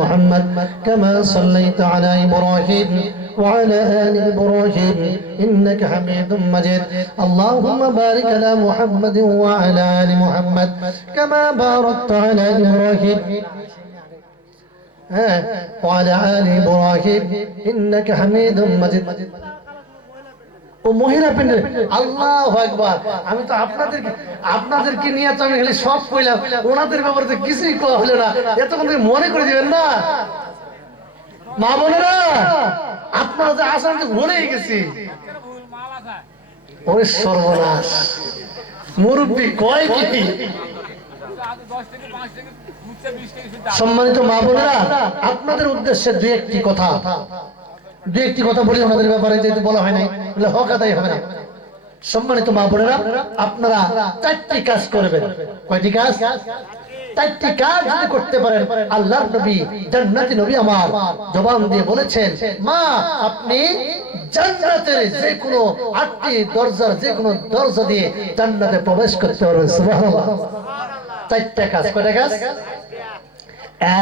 محمد كما صليت على إبراهيم وعلى آل إبراهيم إنك حميد مجيد اللهم بارك على محمد وعلى آل محمد كما باركت على إبراهيم وعلى آل إبراهيم إنك حميد مجيد ও মহিলা প্যান্ডেল আল্লাহু আকবার আমি তো আপনাদেরকে নিয়ে তো আমি খালি সব কইলাম ওনাদের ব্যাপারে তো কিছুই কওয়া হলো না এতক্ষণ থেকে মনে করে দিবেন না মা বোনেরা আপনারা যে আসলে তো ভুলেই গেছি ওরে সর্বনাশ মুরব্বি কয় কি সম্মানিত মা বোনেরা আপনাদের উদ্দেশ্যে দুই একটি কথা বলি আমাদের ব্যাপারে যেহেতু বলা হয় নাই বলে হক আদায় হবে না সম্মানিত মা বোনেরা আপনারা চারটি কাজ করবেন কয়টি কাজ চারটি কাজ যদি করতে পারেন আল্লাহর নবী জান্নাতি নবী আমার জবান দিয়ে বলেছেন মা আপনি জান্নাতের যে কোনো 8টি দরজার যে কোনো দরজা দিয়ে জান্নাতে প্রবেশ করতে পারবেন সুবহানাল্লাহ চারটি কাজ কয়টা কাজ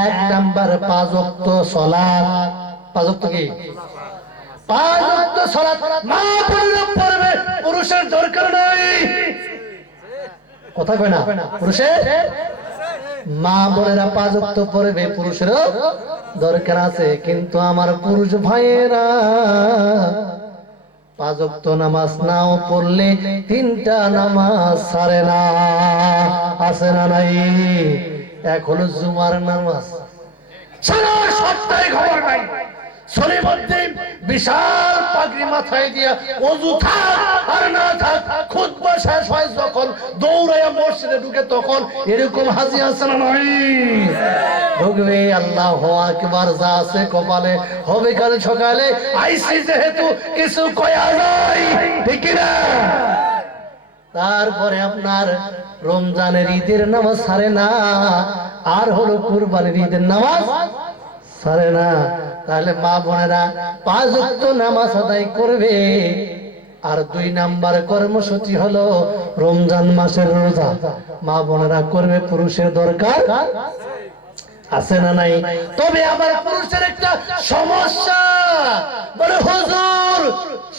এক নাম্বার 5 ওয়াক্ত সালাত 5 ওয়াক্ত কি 5 ওয়াক্ত সালাত মা বোনেরা পড়বে পুরুষের দরকার নাই কথা কয় না পুরুষের মা বোনেরা 5 ওয়াক্ত পড়বে পুরুষেরও দরকার আছে কিন্তু আমার পুরুষ ভাইয়েরা 5 ওয়াক্ত নামাজ নাও পড়লে 3টা নামাজ ছাড়ে না আছে না নাই এক হলো জুমার নামাজ সারা সপ্তাহে খবর নাই শরীফে বিশাল পাগড়ি মাথায় দিয়া ওযু থাক আর না থাক খুতবা শেষ হয় যখন দৌড়ায়া মসজিদে ঢুকে তখন এরকম হাজি আছে না নাই ঢুকবে আল্লাহু আকবার যা আছে কপালে হবে কাল সকালে আইসি যেহেতু কিছু কয়া যায় ঠিক না তারপরে আপনার রমজানের ঈদের নামাজ ছাড়ে না আর হলো কুরবানির ঈদের নামাজ ছাড়ে না তাহলে মা বোনেরা 5 ওয়াক্ত নামাজ আদায় করবে আর 2 নাম্বার কর্মসূচি হলো রমজান মাসের রোজা মা বোনেরা করবে পুরুষের দরকার আছে না নাই তবে আবার পুরুষের একটা সমস্যা বলে হুজুর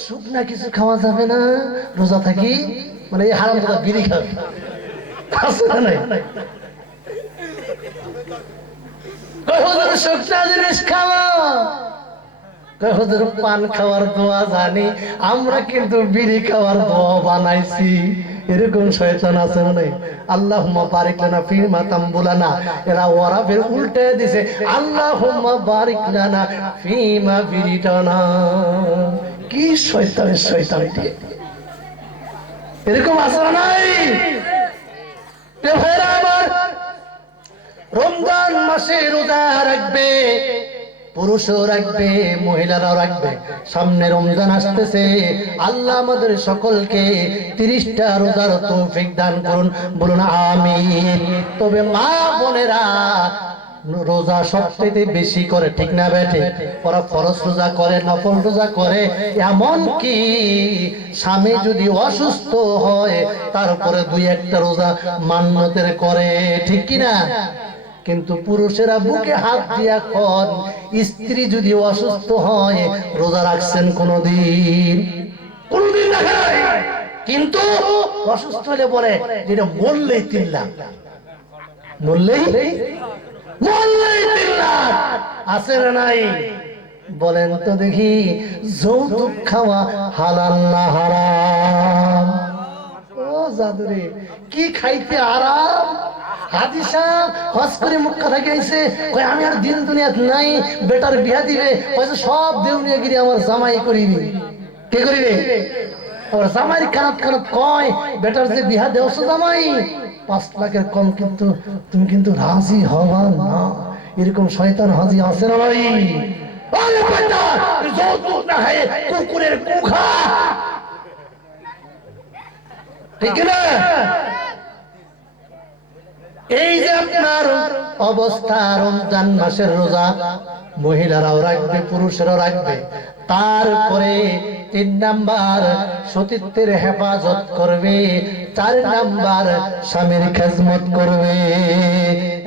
শুকনা কিছু খাওয়া যাবে না রোজা থাকি মানে এই হারাম কথা বিড়ি খাবে আছে না নাই কয় হুজুর শুকনা জিনিস খাওয়া কয় হুজুর পান খাওয়ার দোয়া জানি আমরা কিন্তু বিড়ি খাওয়ার দোয়া বানাইছি এরকম শয়তান আছে না নাই আল্লাহুম্মা বারিক লানা ফিমা তামবুলানা এরা ওরা ফের উল্টে দিছে আল্লাহুম্মা বারিক লানা ফিমা বিরিটানা কি শয়তানের শয়তান এরকম আছে না নাই তে ভাইরা আমার রমজান মাসে রোজা রাখবে পুরুষও রাখবে মহিলারাও রাখবে সামনে রমজান আসতেছে আল্লাহ আমাদের সকলকে 30টা রোজার তৌফিক দান করুন বলুন আমিন তবে মা বোনেরা রোজা সবচেয়ে বেশি করে ঠিক না বেঠে ওরা ফরজ রোজা করে নফল রোজা করে এমন কি স্বামী যদি অসুস্থ হয় তারপরে 2-1টা রোজা মান্যতের করে ঠিক কি না কিন্তু পুরুষেরা বুকে হাত দিয়া কোন স্ত্রী যদি অসুস্থ হয় রোজা রাখছেন কোনদিন রাখেন কিন্তু অসুস্থ হলে বলে যেটা মরলেই 3 লাখ মরলেই 3 লাখ আছে না নাই বলেন তো দেখি যৌতুক খাওয়া হালাল না হারাম ও জাদুরে কি খাইতে আরাম হাজি সাহেব হজ করে মক্কা থেকে আইছে কই আমি আর দিন দুনিয়াত নাই বেটার বিয়া দিবে কইছে সব দেউনিয়াগিরি আমার জামাই করিবি কে করিবে আর জামাই কানাত কানাত কয় বেটার যে বিয়া দেওছো জামাই 5 লাখের কম কিন্তু তুমি কিন্তু রাজি হবা না এরকম শয়তান হাজি আছে না ভাই আরে বেটা যৌতুক না খায় কুকুরের কুখা ঠিক না এই যে আপনার অবস্থা, রমজান মাসের রোজা মহিলারাও রাখবে, পুরুষেরাও রাখবে। তারপরে 3 নাম্বার সতীত্বের হেফাজত করবে, 4 নাম্বার স্বামীর খেজমত করবে।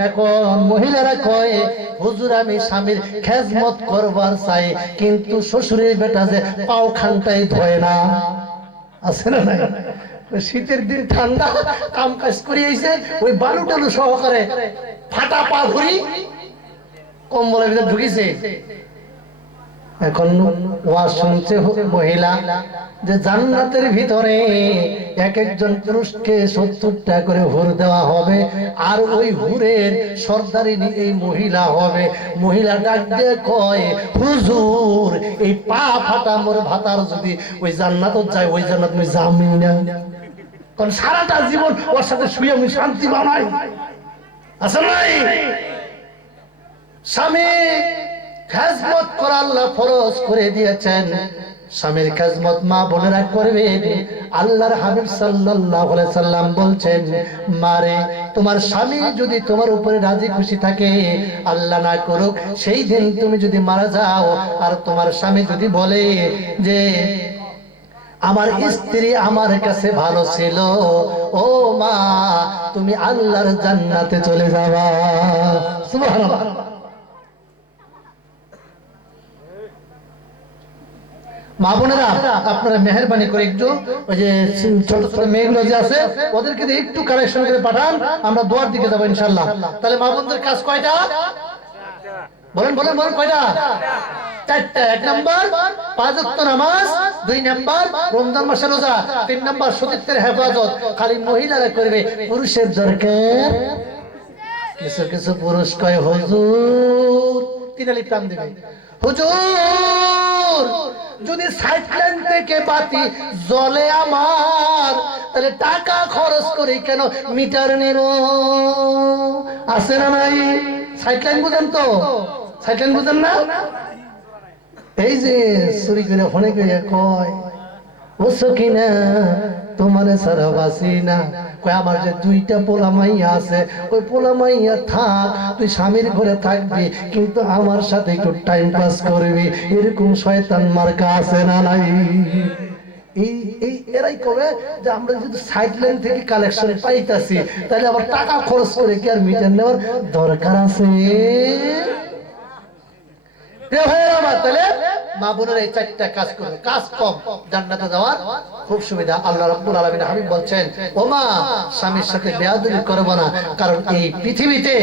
এখন মহিলারা কয়, হুজুর আমি স্বামীর খেজমত করবার চাই, কিন্তু শ্বশুরের বেটা যে পাও খানটাই ধোয় না। আছে না নাই? শীতের দিন ঠান্ডা, কাম কাজ করে এসে ওই বালু টালু সহকারে ফাটা পা ঘুরি কম্বলের ভিতরে ঢুকিছে। এখন ওয়াজ শুনছে মহিলা যে জান্নাতের ভিতরে এক একজন পুরুষকে 70টা করে হুর দেওয়া হবে, আর ওই হুরের সর্দারিনী এই মহিলা হবে। মহিলা ডাক দিয়ে কয়, হুজুর এই পা ফাটা মোর ভাতার যদি ওই জান্নাত যায়, ওই জান্নাত আমি যামি না, কারণ সারাটা জীবন ওর সাথে শুয়ে আমি শান্তি বানাই। আসলে নাই স্বামী খেজমত করা আল্লাহ ফরজ করে দিয়েছেন। স্বামীর খেজমত মা বোনেরা করবে। আল্লাহর হাবিব সাল্লাল্লাহু আলাইহি সাল্লাম বলছেন, মারে তোমার স্বামী যদি তোমার উপরে রাজি খুশি থাকে, আল্লাহ না করুক সেই দিন তুমি যদি মারা যাও, আর তোমার স্বামী যদি বলে যে আমার স্ত্রী আমার কাছে ভালো ছিল, ও মা তুমি আল্লাহর জান্নাতে চলে যাবা। সুবহানাল্লাহ। মা বোনেরা আপনারা মেহেরবানি করে একটু ওই যে ছোট ছোট মেয়েগুলো যে আছে ওদেরকে একটু কালেকশন করে পাঠান, আমরা দোয়ার দিকে যাবো ইনশাআল্লাহ। তাহলে মা বোনদের কাজ কয়টা বলেন বলেন বলেন, কয়টা? 4টা। 1 নাম্বার 5 ওয়াক্ত নামাজ, 2 নাম্বার রমজান মাসের রোজা, 3 নাম্বার সতীত্বের হেফাজত। খালি মহিলারা করবে, পুরুষের দরকার। কিছু কিছু পুরুষ কয়, হুজুর 3 আলিফ টান দিবে, হুজুর যদি সাইকেল থেকে বাতি জ্বলে আমার, তাহলে টাকা খরচ করে কেন মিটার নেব? আছে না নাই? সাইকেল বুঝেন তো? সাইকেল বুঝেন না? এই যে চুরি করে ফোনে করে কয়, ও সকিনা তোমারে সারা বাসি না, কয় আমার যে 2টা পোলা মাইয়া আছে, ওই পোলা মাইয়া থাক, তুই স্বামীর ঘরে থাকবি, কিন্তু আমার সাথে একটু টাইম পাস করবি। এরকম শয়তান মার্কা আছে না নাই? এরাই কবে যে আমরা যদি সাইড লাইন থেকে কালেকশন পাইতাছি, তাহলে আবার টাকা খরচ করে কি আর মিটার নেওয়ার দরকার আছে? তাহলে মা বোনের এই 4টা কাজ করবে, কাজ কম, জান্নাতে যাওয়ার খুব সুবিধা। আল্লাহ রাব্বুল আলামিন হাবিব বলছেন, ও মা স্বামীর সাথে বেয়াদবি করবে না, কারণ এই পৃথিবীতে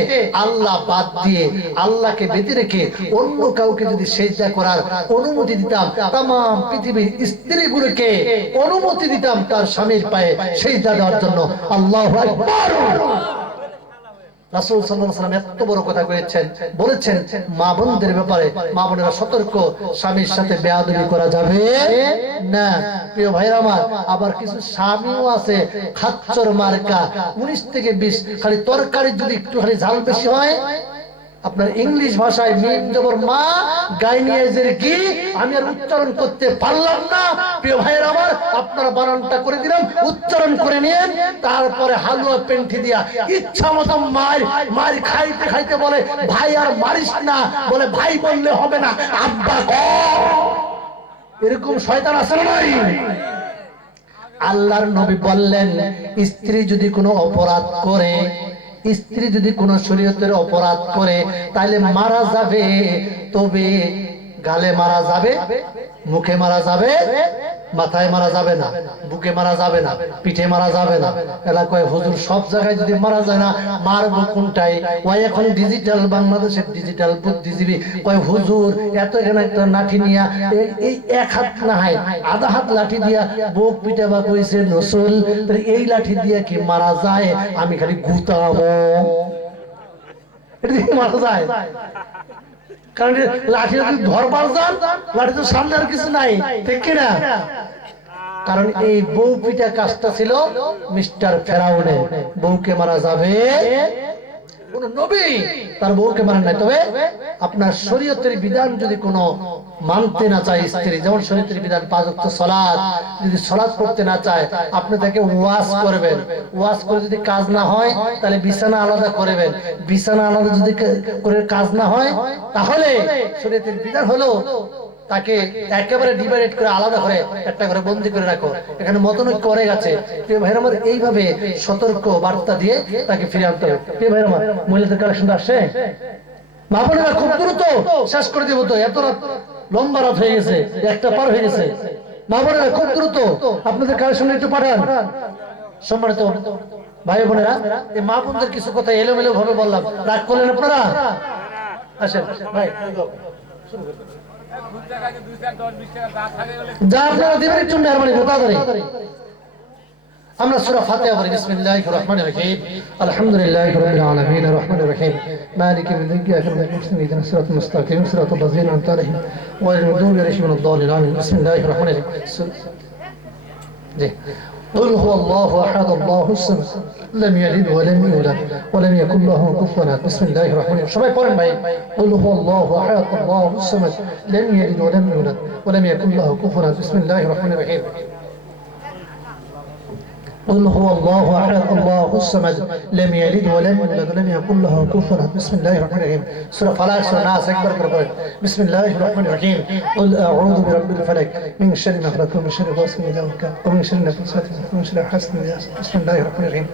আল্লাহ বাদ দিয়ে, আল্লাহকে বেঁধে রেখে অন্য কাউকে যদি সেজদা করার অনুমতি দিতাম, তাম পৃথিবীর স্ত্রীগুলোকে অনুমতি দিতাম তার স্বামীর পায়ে সেজদা দেওয়ার জন্য। আল্লাহু আকবার। রাসূল সাল্লাল্লাহু আলাইহি ওয়াসাল্লাম এত বড় কথা বলেছেন মা বোনদের ব্যাপারে। মা বোনেরা সতর্ক, স্বামীর সাথে বেয়াদবি করা যাবে না। প্রিয় ভাইরা আমার, আবার কিছু স্বামীও আছে খাচ্চর মার্কা, 19 থেকে 20, খালি তরকারি যদি একটু খালি ঝাল বেশি হয়, আপনার ইংলিশ ভাষায় মিম জবর মা গাইনিয়াজের কি আমি আর উচ্চারণ করতে পারলাম না। প্রিয় ভাইয়ের আমার, আপনারা বানানটা করে দিলাম, উচ্চারণ করে নিয়েন। তারপরে হালুয়া পেন্টি দিয়া ইচ্ছা মতো মার খাইতে খাইতে বলে, ভাই আর মারিস না, বলে ভাই বললে হবে না, আব্বা কর। এরকম শয়তান আছে না নাই? আল্লাহর নবী বললেন, স্ত্রী যদি কোনো অপরাধ করে, স্ত্রী যদি কোন শরীয়তের অপরাধ করে, তাহলে মারা যাবে, তবে গালে মারা যাবে, মুখে মারা যাবে, মাথায় মারা যাবে না, বুকে মারা যাবে না, পিঠে মারা যাবে না। এলা কয়, হুজুর সব জায়গায় যদি মারা যায় না, মারবো কোনটাই? ওই এখন ডিজিটাল, বাংলাদেশের ডিজিটাল বুদ্ধিজীবী কয়, হুজুর এত এখানে একটা লাঠি নিয়া, এই 1 হাত না হয় 1/2 হাত লাঠি দিয়া বুক পিঠে বা কইছে রসুল, এই লাঠি দিয়া কি মারা যায়? আমি খালি গুতাবো, এটা দিয়ে মারা যায়? কারণ লাঠি যদি ধরবার যান, লাঠি তো সামনে আর কিছু নাই, ঠিক কিনা? কারণ এই বউ পিটা কাজটা ছিল মিস্টার ফেরাউনের। বউকে মারা যাবে কোন নবী তার বউকে মানে নাই। তবে আপনার শরীয়তের বিধান যদি কোনো মানতে না চায় স্ত্রী, যেমন শরীয়তের বিধান 5 ওয়াক্ত সালাত, যদি সালাত করতে না চায় আপনি তাকে ওয়াজ করবেন। ওয়াজ করে যদি কাজ না হয় তাহলে বিছানা আলাদা করবেন। বিছানা আলাদা যদি করে কাজ না হয় তাহলে শরীয়তের বিধান হলো তাকে একেবারে ডিভাইড করে আলাদা করে একটা করে বন্দি করে রাখো। এখানে মতনৈক্য করে গেছে। প্রিয় ভাইরা আমার, এইভাবে সতর্ক বার্তা দিয়ে তাকে ফিরে আনতে হবে। প্রিয় ভাইরা আমার, মহিলাদের কালেকশন আসছে, মা বোনেরা খুব দ্রুত শেষ করে দেবো তো, এত রাত লম্বা রাত হয়ে গেছে, একটা পার হয়ে গেছে। মা বোনেরা খুব দ্রুত আপনাদের কালেকশন একটু পাঠান। সম্মানিত ভাই বোনেরা, এই মা বোনদের কিছু কথা এলোমেলো ভাবে বললাম, রাগ করলেন আপনারা? আসেন ভাই, যা আপনারা দিবেন একটু মেহরবানি করে তাড়াতাড়ি। আমরা সূরা ফাতিহা পড়ি। বিসমিল্লাহির রহমানির রহিম, আলহামদুলিল্লাহি রাব্বিল আলামিন, আর রহমানির রহিম, মালিকি ইয়াউমিদ্দিন, ইyyaka na'budu wa iyyaka nasta'in, সিরাতাল মুস্তাকিম, সিরাতাল লাযিনা আন'আমতা আলাইহিম, গায়রিল মাগদুবি আলাইহিম ওয়ালাদ-দাল্লিন, আমিন। বিসমিল্লাহির রহমানির রহিম। জি, قل هو الله احد الله الصمد لم يلد ولم يولد ولم يكن له كفوا احد। بسم الله الرحمن الرحيم। সবাই পড়েন ভাই। قل هو الله احد الله الصمد لم يلد ولم يولد ولم يكن له كفوا احد। بسم الله الرحمن الرحيم। قل هو الله احد الله الصمد لم يلد ولم يولد ولم يكن له كفوا احد। بسم الله الرحمن الرحيم। سورة فلق سورة ناس একবার করে পড়েন। بسم الله الرحمن الرحيم। قل اعوذ برب الفلق من شر ما خلق ومن شر غاسق اذا وقب ومن شر النفاثات ومن شر حاسد اذا حسد. بسم الله الرحمن الرحيم.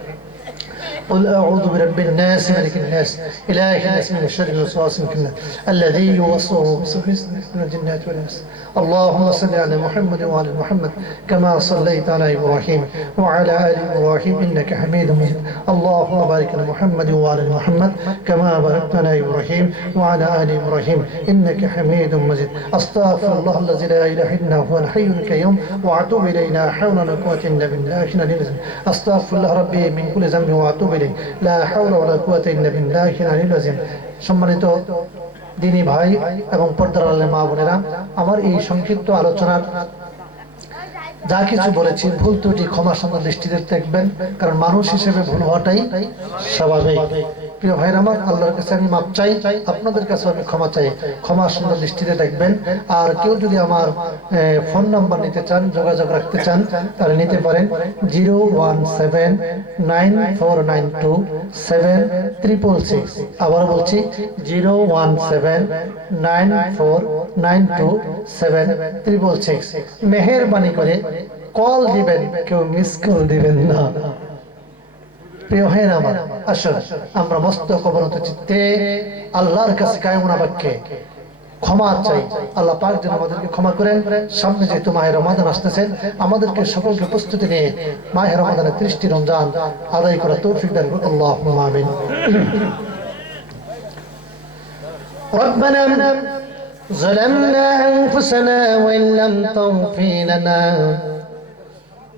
قل أعوذ برب الناس ملك الناس إله الناس من شر الوسواس الخناس الذي يوسوس في صدور الجنات والناس. اللهم صل على محمد وعلى محمد كما صليت على إبراهيم وعلى آل إبراهيم إنك حميد مجيد. اللهم بارك على محمد وعلى محمد كما باركت على إبراهيم وعلى آل إبراهيم إنك حميد مجيد. أستغفر الله الذي لا إله إلا هو الحي القيوم وأتوب إليه لا حول ولا قوة إلا بالله العلي العظيم. أستغفر الله ربي من كل ذنب وأتوب إليه لا حول ولا قوة إلا بالله العلي العظيم. সম্মানিত দিনী ভাই এবং পর্দার আলের মা বোনেরা, আমার এই সংক্ষিপ্ত আলোচনার যা কিছু বলেছি ভুল ত্রুটি ক্ষমার সঙ্গে দৃষ্টিতে দেখবেন, কারণ মানুষ হিসেবে ভুল হওয়াটাই স্বাভাবিক। প্রিয় ভাইরা আমার, আল্লাহর কাছে আমি মাপ চাই, আপনাদের কাছে আমি ক্ষমা চাই, ক্ষমার সঙ্গে দৃষ্টিতে দেখবেন। আর কেউ যদি আমার ফোন নাম্বার নিতে চান, যোগাযোগ রাখতে চান, তাহলে নিতে পারেন 01794927366। আবার বলছি 01794927366। মেহেরবানি করে কল দিবেন, কেউ মিস কল দিবেন না। প্রিয় ভাইরা আমার, আসুন আমরা মস্তক অবনত চিত্তে আল্লাহর কাছে কায়মনা বাক্যে ক্ষমা চাই। আল্লাহ পাক যেন আমাদেরকে ক্ষমা করেন। সামনে যেহেতু মাহে রমাদান আসতেছেন, আমাদেরকে সকলকে প্রস্তুতি নিয়ে মাহে রমাদানের 30টি রমজান আদায় করার তৌফিক দান করুন। আল্লাহুম্মা আমিন। ربنا ظلمنا أنفسنا وإن لم تغفر لنا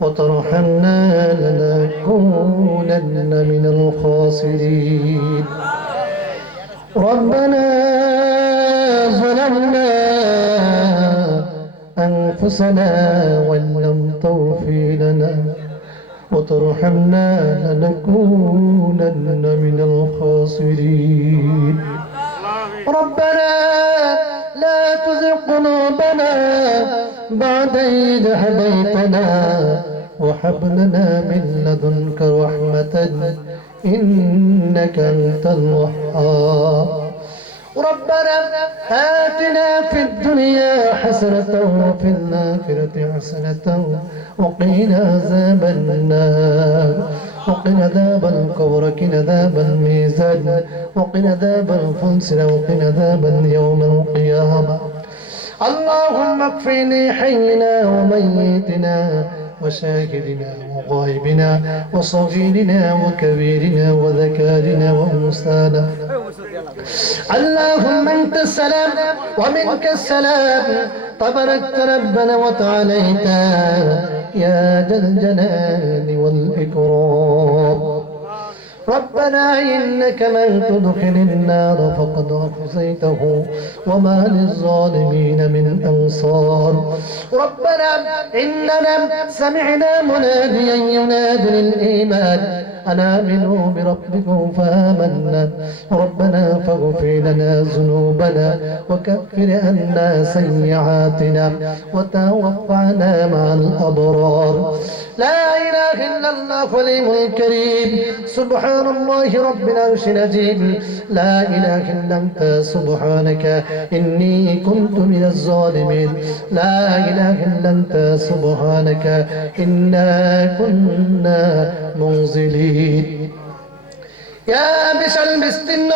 وترحمنا لنكونن من الخاسرين. ربنا ظلمنا أنفسنا وإن لم تغفر لنا وترحمنا لنكونن من الخاسرين. ربنا لا تزغ قلوبنا بعد إذ هديتنا وهب لنا من لدنك رحمة إنك أنت الوهاب. ربنا آتنا في الدنيا حسنة وفي الآخرة حسنة وقنا عذاب النار وقنا عذاب القبر وقنا عذاب الميزان وقنا عذاب الفلسفة وقنا عذاب يوم القيامة. اللهم اكفني حينا وميتنا وشاهدنا وغائبنا وصغيرنا وكبيرنا وذكارنا وأنثانا. اللهم أنت السلام ومنك السلام تباركت ربنا وتعاليت يا ذا الجلال والإكرام. ربنا إنك من تدخل النار فقد أخزيته وما للظالمين من أنصار. ربنا إننا سمعنا مناديا ينادي للإيمان أن آمنوا بربكم فآمنا ربنا فاغفر لنا ذنوبنا وكفر عنا سيئاتنا وتوفنا مع الأبرار لا إله إلا الله العلي الكريم سبحان الله رب العرش العظيم لا إله إلا أنت سبحانك إني كنت من الظالمين لا إله إلا أنت سبحانك إنا كنا منزلين يا بشر بستن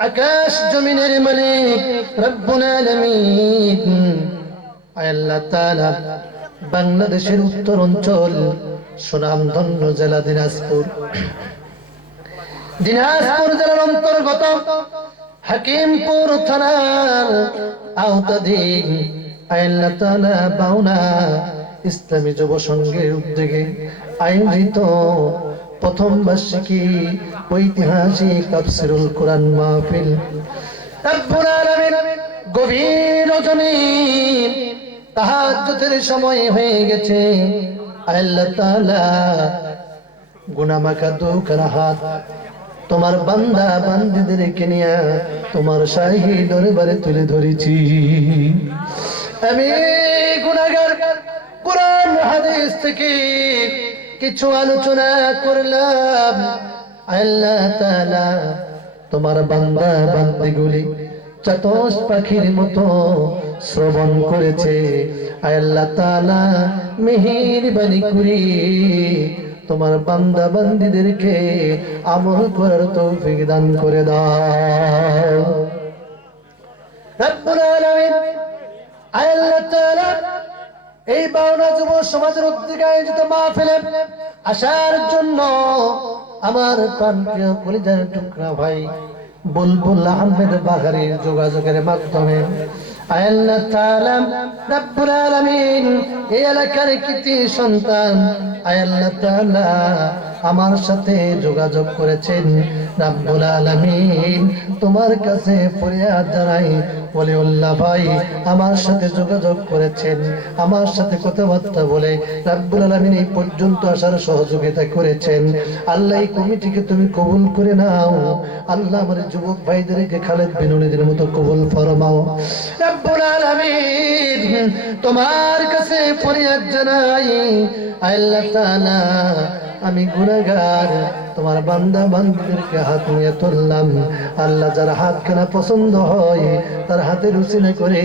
আকাশ জমিনের মালিক রব্বুল আলামিন আল্লাহ তাআলা বাংলাদেশের উত্তর অঞ্চল সুনামধন্য জেলা দিনাজপুর জেলার অন্তর্গত হাকিমপুর থানার আওতাধীন আল্লাহ তাআলা বাউনা ইসলামী যুব সংঘের উদ্যোগে আয়োজিত প্রথম বার্ষিকী ঐতিহাসিক তাফসীরুল কোরআন মাহফিল রব্বুল আলামিন গভীর রজনী তাহাজ্জুদের সময় হয়ে গেছে আল্লাহ তাআলা গুনাহমাখা দুখানা হাত তোমার বান্দা বান্দীদেরকে নিয়ে তোমার শাহী দরবারে তুলে ধরেছি আমি গুনাহগার কোরআন হাদিস থেকে কিছু আলোচনা করলাম আল্লাহ তাআলা তোমার বান্দা বান্দীগুলি চাতক পাখির মতো শ্রবণ করেছে আল্লাহ তাআলা মেহেরবানি করে তোমার বান্দা বান্দীদেরকে আমল করার তৌফিক দান করে দাও রব্বুল আলামিন আল্লাহ তাআলা এই বাউনা যুব সমাজের উদ্যোগে আয়োজিত মাহফিলে আসার জন্য আমার প্রাণপ্রিয় কলিজার টুকরা ভাই বুলবুল আহমেদ বাঘারির যোগাযোগের মাধ্যমে আল্লাহ তাআলা রব্বুল আলামিন এই এলাকার কৃতি সন্তান আল্লাহ তাআলা আমার সাথে যোগাযোগ করেছেন রব্বুল আলামিন তোমার কাছে ফরিয়াদ জানাই ওলিউল্লাহ ভাই আমার সাথে যোগাযোগ করেছেন আমার সাথে কথাবার্তা বলে রব্বুল আলামিন এই পর্যন্ত আসার সহযোগিতা করেছেন আল্লাহ এই কমিটিকে তুমি কবুল করে নাও আল্লাহ আমার যুবক ভাইদেরকে খালেদ বিন ওলীদের মতো কবুল ফরমাও রব্বুল আলামিন তোমার কাছে ফরিয়াদ জানাই আল্লাহ তাআলা আমি গুনাহগার তোমার বান্দা বান্দীদেরকে হাত নিয়ে তুললাম আল্লাহ যার হাতখানা পছন্দ হয় তার হাতে রুচিনা করে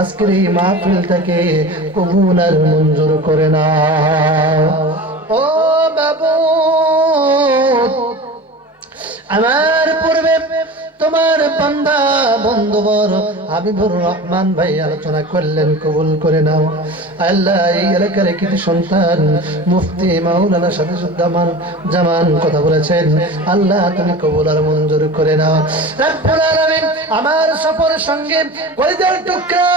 আজকের এই মাহফিলটাকে কবুল আর মঞ্জুর করে নাও ও বাবু আমার পূর্বে তোমার বান্দা বন্ধুবর হাবিবুর রহমান ভাই আলোচনা করলেন কবুল করে নাও আল্লাহ এই এলাকার কিছু সন্তান মুফতি মাওলানা শামসুজ্জামান জামান কথা বলেছেন আল্লাহ তুমি কবুল আর মঞ্জুর করে নাও রব্বুল আলামিন আমার সফর সঙ্গে কলিজার টুকরা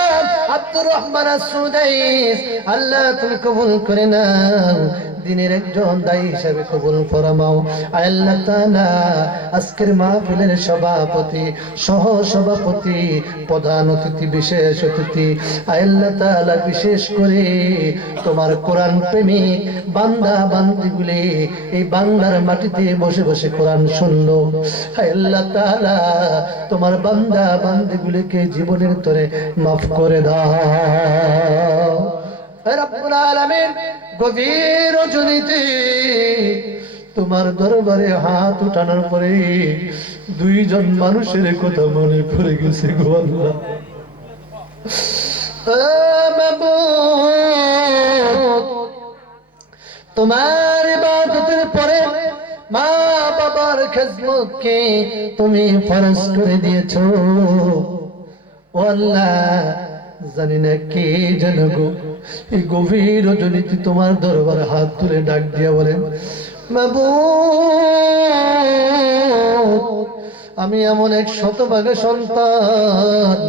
আব্দুর রহমান আসুদাইস আল্লাহ তুমি কবুল করে নাও দিনের একজন দায়ী হিসেবে কবুল ফরমাও আল্লাহ তাআলা আজকের মাহফিলের সভাপতি সহ সভাপতি প্রধান অতিথি বিশেষ অতিথি আল্লাহ তাআলা বিশেষ করে তোমার কোরআন প্রেমিক বান্দা বান্দীগুলি এই বাংলার মাটিতে বসে বসে কোরআন শুনলো আল্লাহ তাআলা তোমার বান্দা বান্দীগুলিকে জীবনের তরে মাফ করে দাও রব্বুল আলামিন গভীর রজনীতে তোমার দরবারে হাত উঠানোর পরে দুইজন মানুষের কথা মনে পড়ে গেছে গো আল্লাহ তোমার ইবাদতের পরে মা বাবার খেদমতকে তুমি ফরজ করে দিয়েছো ও আল্লাহ জানি না কে জানো গো এই গভীর রজনীতে তোমার দরবারে হাত তুলে ডাক দিয়া বলেন মাবুদ আমি এমন এক শতভাগা সন্তান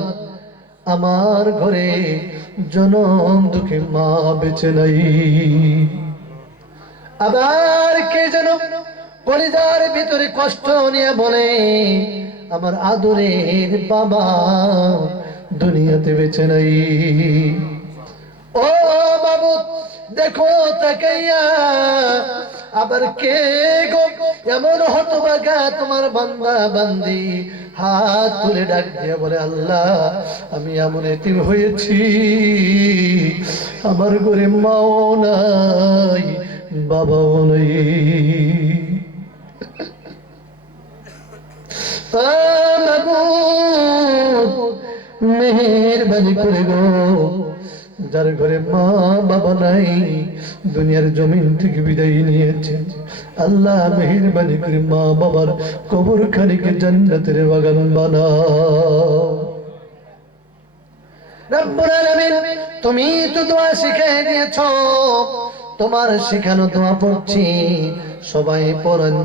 আমার ঘরে জনম দুঃখে মা বেঁচে নাই আবার কে যেন কলিজার ভিতরে কষ্ট নিয়ে বলে আমার আদরের বাবা দুনিয়াতে বেঁচে নাই ও বাবু দেখো তাকাইয়া আবার কে গো এমন হতভাগা তোমার বান্দা বান্দি হাত তুলে ডাক দিয়ে বলে আল্লাহ আমি এমন এতিম হয়েছি আমার ঘরে মাও নাই বাবাও নাই মেহেরবানি করে গো যার ঘরে মা বাবা নাই দুনিয়ার জমিন থেকে বিদায় নিয়েছেন আল্লাহ মেহেরবানি করে মা বাবার কবর খানিকে জান্নাতের বাগান বানাও রব্বুল আলামিন তুমি তো দোয়া শিখিয়ে দিয়েছো তোমার শেখানো দোয়া পড়ছি সবাই পড়েন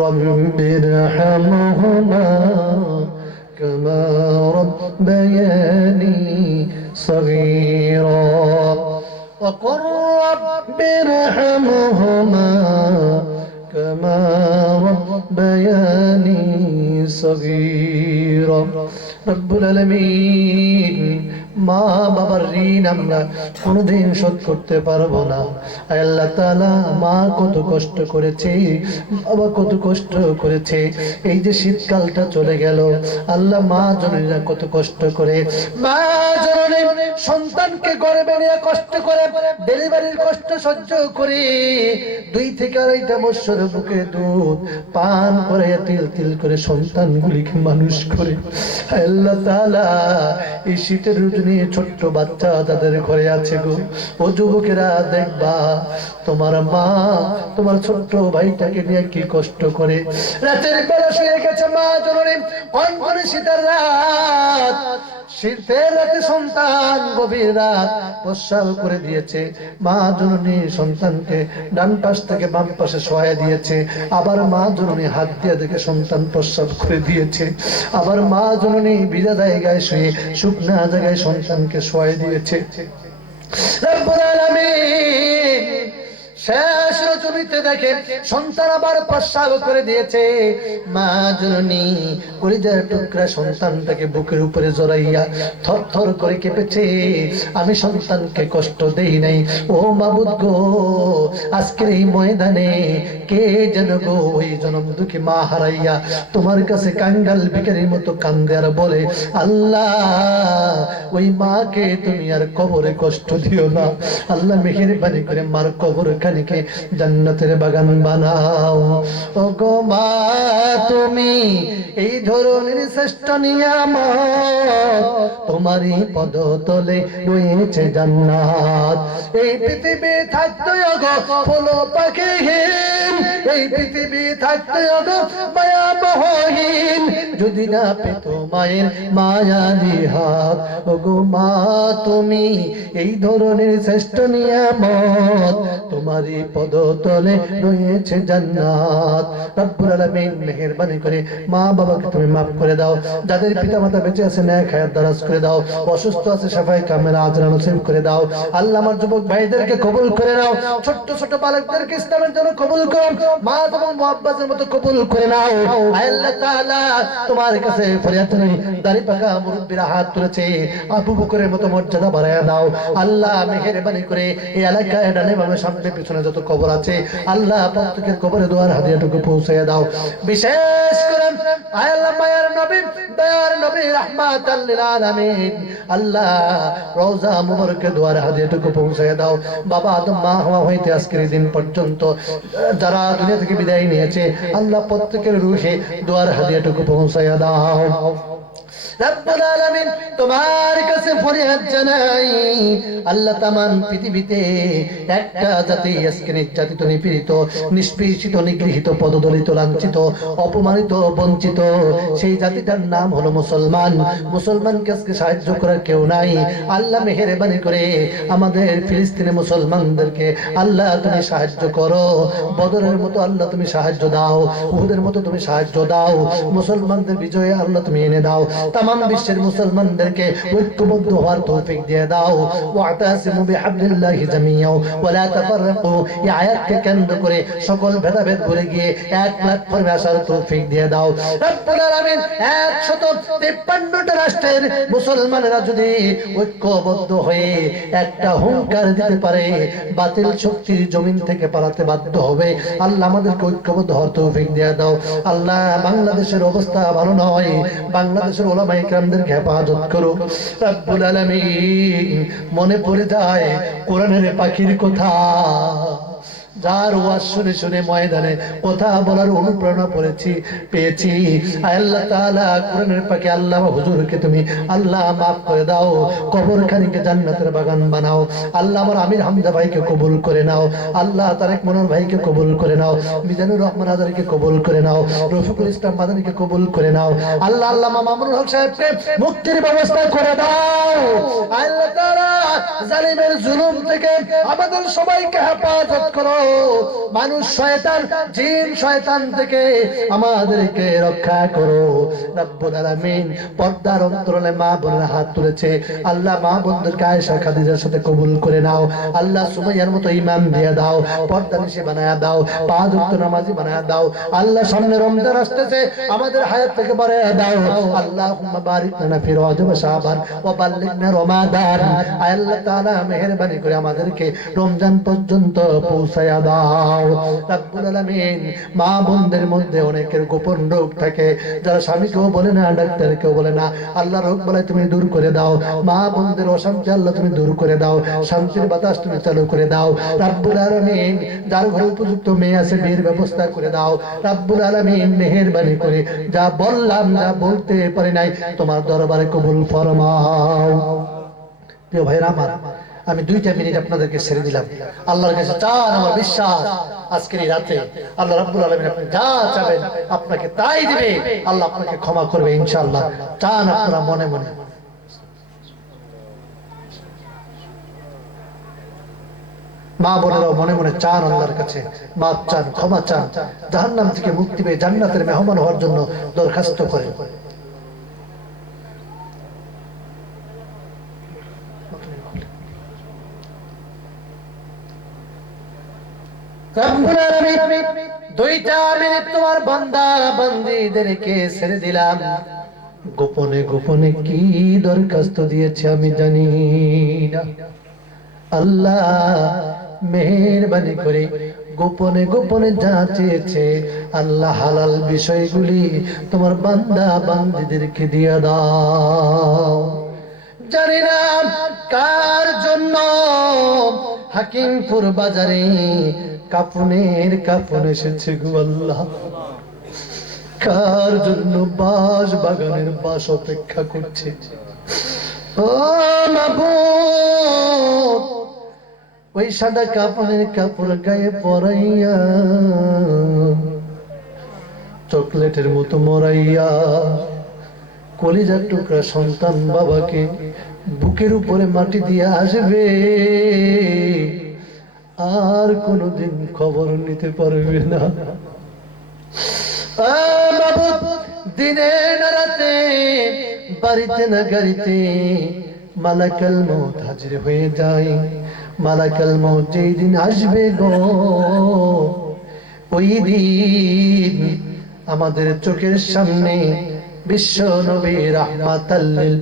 রব্বিরহামহুমা কামা রাব্বায়ানি সগীরা وقل رب ارحمهما كما ربياني صغيرا رب العالمين মা বাবার ঋণ আমরা কোনোদিন শোধ করতে পারবো না আল্লাহ তাআলা মা কত কষ্ট করেছে বাবা কত কষ্ট করেছে এই যে শীতকালটা চলে গেল আল্লাহ মা জননীরা কত কষ্ট করে মা জননী সন্তানকে গর্ভে নিয়ে কষ্ট করে ডেলিভারির কষ্ট সহ্য করে 2 থেকে 2.5 বছর বুকে দুধ পান করে তিল তিল করে সন্তানগুলিকে মানুষ করে আল্লাহ তাআলা এই শীতের নিয়ে ছোট্ট বাচ্চা তাদের ঘরে আছে গো ও যুবকেরা দেখবা তোমার মা তোমার ছোট্ট ভাইটাকে নিয়ে কি কষ্ট করে রাতের বেলা শুয়ে গেছে মা জননী কনকনে শীতের রাত শীতের রাতে সন্তান গভীর রাত প্রস্রাব করে দিয়েছে মা জননী সন্তানকে ডান পাশ থেকে বাম পাশে শোয়া দিয়েছে আবার মা জননী হাত দিয়ে দেখে সন্তান প্রস্রাব করে দিয়েছে আবার মা জননী ভিজা জায়গায় শুয়ে শুকনা জায়গায় সন্তানকে শোয়া দিয়েছে রব্বুল আলামিন শেষ রজনীতে দেখে সন্তান আবার প্রস্রাব করে দিয়েছে মা জননী কলিজার টুকরা সন্তানটাকে বুকের উপরে জড়াইয়া থর থর করে কেঁপেছে আমি সন্তানকে কষ্ট দেই নাই ও মাবুদ গো আজকের এই ময়দানে কে যেন গো ওই জনম দুঃখী মা হারাইয়া তোমার কাছে কাঙ্গাল ভিখারির মতো কান্দে আর বলে আল্লাহ ওই মাকে তুমি আর কবরে কষ্ট দিও না আল্লাহ মেহেরবানি করে মার কবর খানিকে জান্নাতের বাগান বানাও ও গো মা তুমি এই ধরনের শ্রেষ্ঠ নিয়ামত তোমারই পদতলে রয়েছে জান্নাত এই পৃথিবী থাকতে গো ফুল পাখিহীন এই পৃথিবী থাকতে গো মায়াবহীন যদি না পেত মায়ের মায়ালি হাত ও গো মা তুমি এই ধরনের শ্রেষ্ঠ নিয়ামত তোমারই পদতলে রয়েছে জান্নাত রব্বুল আলামিন মেহেরবানি করে মা বাবাকে তুমি maaf করে দাও যাদের পিতামাতা বেঁচে আছে নেক হায়াত দারাজ করে দাও অসুস্থ আছে শাফায়ে কামেলা আজরা নসিব করে দাও আল্লাহ আমার যুবক ভাইদেরকে কবুল করে নাও ছোট ছোট বালকদেরকে ইসলামের জন্য কবুল করো মা এবং মুআব্বাসের মতো কবুল করে নাও আল্লাহ তাআলা তোমার কাছে ফরিয়াদ করি দাড়ি পাকা মুরব্বিরা হাত তুলেছে আবু বকরের মতো মর্যাদা বাড়ায়া দাও আল্লাহ মেহেরবানি করে এই এলাকায় ডানে বামে সামনে পিছনে যত কবর আছে আল্লাহ প্রত্যেকের কবরে দোয়ার হাদিয়াটুকু পৌঁছায়া দাও বিশেষ করে আল্লাহ মায়ার নবী দয়ার নবী রাহমাতাল লিল আলামিন আল্লাহ রওজা মুবারকে দোয়ার হাদিয়াটুকু পৌঁছায়া দাও বাবা আদম মা হওয়া হইতে আজকের দিন পর্যন্ত যারা দুনিয়া থেকে বিদায় নিয়েছে আল্লাহ প্রত্যেকের রূহে দোয়ার হাদিয়াটুকু পৌঁছায়া দাও রব্বুল আলামিন তোমার কাছে ফরিয়াদ জানাই আল্লাহ তামাম পৃথিবীতে একটা জাতি আজকে নির্যাতিত নিপীড়িত নিষ্পেষিত নিগৃহীত পদদলিত লাঞ্ছিত অপমানিত বঞ্চিত সেই জাতিটার নাম হলো মুসলমান মুসলমানকে আজকে সাহায্য করার কেউ নাই আল্লাহ মেহেরবানি করে আমাদের ফিলিস্তিনি মুসলমানদেরকে আল্লাহ তুমি সাহায্য করো বদরের মতো আল্লাহ তুমি সাহায্য দাও উহুদের মতো তুমি সাহায্য দাও মুসলমানদের বিজয়ে আল্লাহ তুমি এনে দাও তামাম বিশ্বের মুসলমানদেরকে ঐক্যবদ্ধ ঐক্যবদ্ধ হওয়ার তৌফিক দিয়ে দাও। ওয়াতাসিমু বিহাবলিল্লাহি জামিআ ওয়া লা তাফাররাকু, এই আয়াতকে কেন্দ্র করে সকল ভেদাভেদ ভুলে গিয়ে এক প্ল্যাটফর্মে আসার তৌফিক দিয়ে দাও রব্বুল আলামিন। 153টা রাষ্ট্রের মুসলমানেরা যদি ঐক্যবদ্ধ হয়ে একটা হুঙ্কার দিতে পারে, বাতিল শক্তির জমিন থেকে পালাতে বাধ্য হবে। আল্লাহ আমাদেরকে ঐক্যবদ্ধ হওয়ার তৌফিক দিয়ে দাও। আল্লাহ বাংলাদেশের অবস্থা ভালো নয়, বাংলাদেশের ওলামায়ে কেরামদেরকে হেফাজত করো রব্বুল আলামিন। মনে পড়ে যায় কোরআনের পাখির কথা, যার ওয়াজ শুনে শুনে ময়দানে কথা বলার অনুপ্রেরণা পেয়েছি। আল্লাহ তাআলা কোরআনের পাখি আল্লাহ হুজুরকে তুমি আল্লাহ মাফ করে দাও, কবরখানিকে জান্নাতের বাগান বানাও। আল্লাহ আমার আমির হামজা ভাইকে কবুল করে নাও, আল্লাহ তারেক মনোহর ভাইকে কবুল করে নাও, মিজানুর রহমান আজারিকে কবুল করে নাও, রফিকুল ইসলাম মাদানীকে কবুল করে নাও। আল্লাহ আল্লাহ মামুনুল হক সাহেবকে মুক্তির ব্যবস্থা করে দাও। আল্লাহ তাআলা জালিমের জুলুম থেকে আমাদের সবাইকে হেফাজত করো। মানুষ শয়তান জিন শয়তান থেকে আমাদেরকে রক্ষা করো রব্বুল আলামিন। পর্দার অন্তরালে মা বোনেরা হাত তুলেছে, আল্লাহ মা বোনদেরকে আয়েশা খাদিজার সাথে কবুল করে নাও। আল্লাহ সুমাইয়ার মতো ইমাম দিয়ে দাও, পর্দা নিশি বানায়া দাও, পাঁচ ওয়াক্ত নামাজি বানায়া দাও। আল্লাহ সামনে রমজান আসতেছে, আমাদের হায়াত থেকে বাড়ায়া দাও। আল্লাহুম্মা বারিক লানা ফি রজব শাবান ওয়া বাল্লিগনা রমাদান। আল্লাহ তাআলা মেহেরবানি করে আমাদেরকে রমজান পর্যন্ত পৌঁছায়া দাও রব্বুল আলামিন। মা বোনদের মধ্যে অনেকের গোপন রোগ থাকে, যারা স্বামীকেও বলে না, ডাক্তারকেও বলে না। আল্লাহ রোগ বলে তুমি দূর করে দাও, মা বোনদের অশান্তি আল্লাহ তুমি দূর করে দাও, শান্তির বাতাস তুমি চালু করে দাও রব্বুল আলামিন। যার ঘরে উপযুক্ত মেয়ে আছে বিয়ের ব্যবস্থা করে দাও রব্বুল আলামিন। মেহেরবানি করে যা বললাম, যা বলতে পারি নাই, তোমার দরবারে কবুল ফরমাও। প্রিয় ভাইরা আমার, আমি 2টা মিনিট আপনাদেরকে ছেড়ে দিলাম। আল্লাহর কাছে চান, আমার বিশ্বাস আজকের এই রাতে আল্লাহ রাব্বুল আলামিন আপনি যা চাবেন আপনাকে তাই দিবে। আল্লাহ আপনাকে ক্ষমা করবে ইনশাআল্লাহ। চান আপনারা মনে মনে। মা বোনেরাও মনে মনে চান আল্লাহর কাছে, মাফ চান, ক্ষমা চান, জাহান্নাম থেকে মুক্তি পেয়ে জান্নাতের মেহমান হওয়ার জন্য দরখাস্ত করেন। রব্বুল আলামিন 2টা মিনিট তোমার বান্দা বান্দীদেরকে ছেড়ে দিলাম। গোপনে গোপনে কি দরখাস্ত দিয়েছে আমি জানি না। আল্লাহ মেহেরবানি করে গোপনে গোপনে যা চেয়েছে আল্লাহ হালাল বিষয়গুলি তোমার বান্দা বান্দীদেরকে দিয়ে দাও। জানি না কার জন্য হাকিমপুর বাজারে কাফনের কাফন এসেছে গো আল্লাহ, কার জন্য বাঁশ বাগানের বাঁশ অপেক্ষা করছে। ও মাবুদ, ওই সাদা কাফনের কাপড় গায়ে পরাইয়া চকলেটের মতো মরাইয়া কলিজার টুকরা সন্তান বাবাকে বুকের উপরে মাটি দিয়ে আসবে, আর কোনদিন খবর নিতে পারবে না। দিনে না রাতে, বাড়িতে না গাড়িতে মালাকাল মউত হাজির হয়ে যায়। মালাকাল মউত যেই দিন আসবে গো, ওই দিন আমাদের চোখের সামনে বিশ্ব নবী রাহমাতাল লিল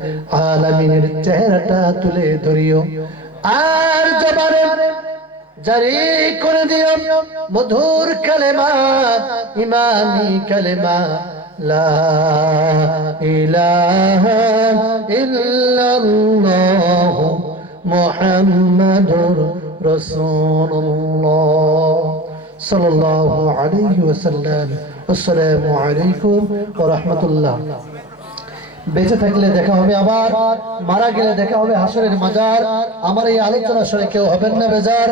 আলামিনের চেহারাটা তুলে ধরিও, আর জবানে জারি করে দিও মধুর কালেমা, ইমানি কালেমা লা ইলাহা ইল্লাল্লাহ মুহাম্মাদুর রাসূলুল্লাহ সাল্লাল্লাহু আলাইহি ওয়াসাল্লাম। আসসালামু আলাইকুম ওয়া রাহমাতুল্লাহ। বেঁচে থাকলে দেখা হবে আবার, মারা গেলে দেখা হবে হাসরের মাজার। আমার এই আলোচনা শুনে কেউ হবেন না বেজার।